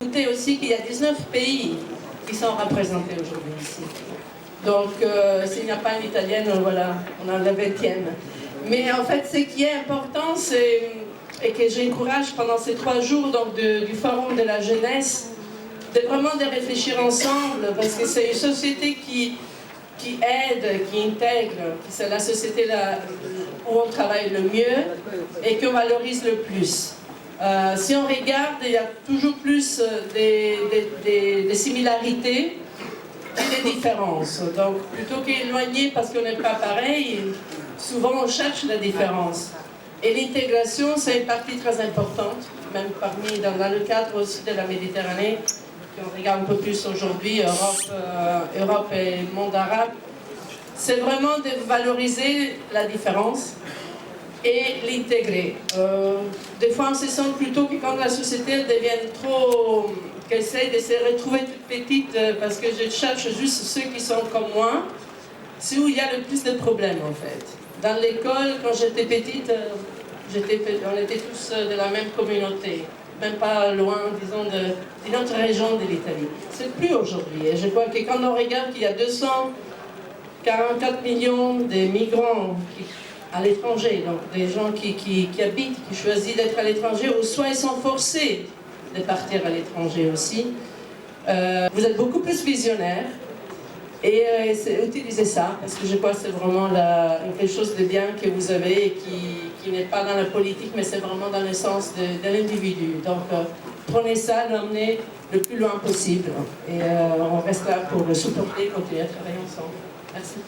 Notez aussi qu'il y a 19 pays qui sont représentés aujourd'hui ici. Donc, s'il n'y a pas une italienne, voilà, on a la 20e. Mais en fait, ce qui est important, et que j'encourage pendant ces 3 jours donc, du Forum de la jeunesse, de vraiment de réfléchir ensemble, parce que c'est une société qui aide, qui intègre, c'est la société où on travaille le mieux et qu'on valorise le plus. Si on regarde, il y a toujours plus des similarités que des différences. Donc, plutôt qu'éloigner parce qu'on n'est pas pareil, souvent on cherche la différence. Et l'intégration, c'est une partie très importante, même dans le cadre aussi de la Méditerranée, qu'on regarde un peu plus aujourd'hui, Europe et monde arabe. C'est vraiment de valoriser la différence et l'intégrer. Des fois, on se sent plutôt que quand la société devient trop... qu'elle essaie de se retrouver toute petite parce que je cherche juste ceux qui sont comme moi, c'est où il y a le plus de problèmes en fait. Dans l'école, quand j'étais petite, on était tous de la même communauté, même pas loin, disons, d'une autre région de l'Italie. C'est plus aujourd'hui. Et je crois que quand on regarde qu'il y a 244 millions de migrants à l'étranger, donc des gens qui habitent, qui choisissent d'être à l'étranger, ou soit ils sont forcés de partir à l'étranger aussi. Vous êtes beaucoup plus visionnaires et utilisez ça, parce que je crois que c'est vraiment quelque chose de bien que vous avez et qui n'est pas dans la politique, mais c'est vraiment dans le sens de l'individu. Donc prenez ça, l'emmenez le plus loin possible et on reste là pour le supporter et continuer à travailler ensemble. Merci.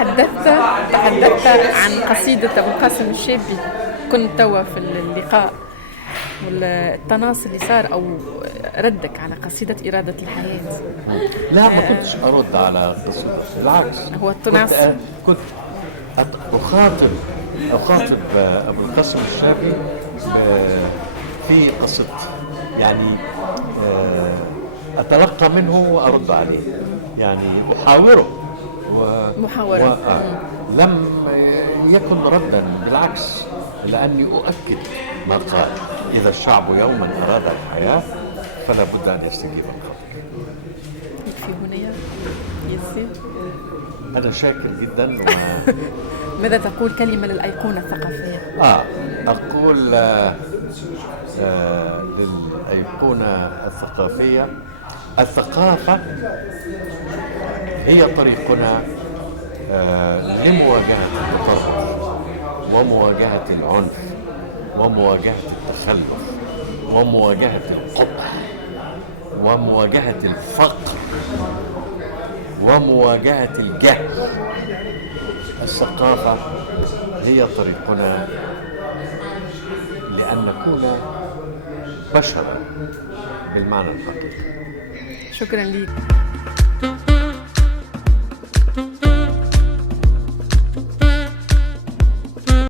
تحدثت عن قصيدة أبو القاسم الشابي. كنت توا في اللقاء والتناص اللي صار أو ردك على قصيدة إرادة الحياة. لا ما كنتش أرد على قصيدة، بالعكس هو التناص كنت أخاطب أبو القاسم الشابي في قصيدتي، يعني أتلقى منه وأرد عليه، يعني أحاوره محاورة. لم يكن ردا، بالعكس، لأني أؤكد ما قال: إذا الشعب يوما أراد الحياة فلا بد أن يستجيب الخطر. يكفي هنا يسير. أنا شاكر جدا. ماذا تقول كلمة للأيقونة الثقافية؟ أقول للأيقونة الثقافية: الثقافة هي طريقنا لمواجهة التطرف ومواجهة العنف ومواجهة التخلف ومواجهة القبح ومواجهة الفقر ومواجهة الجهل. الثقافة هي طريقنا لأن نكون بشرا بالمعنى الحقيقي. شكرا لك.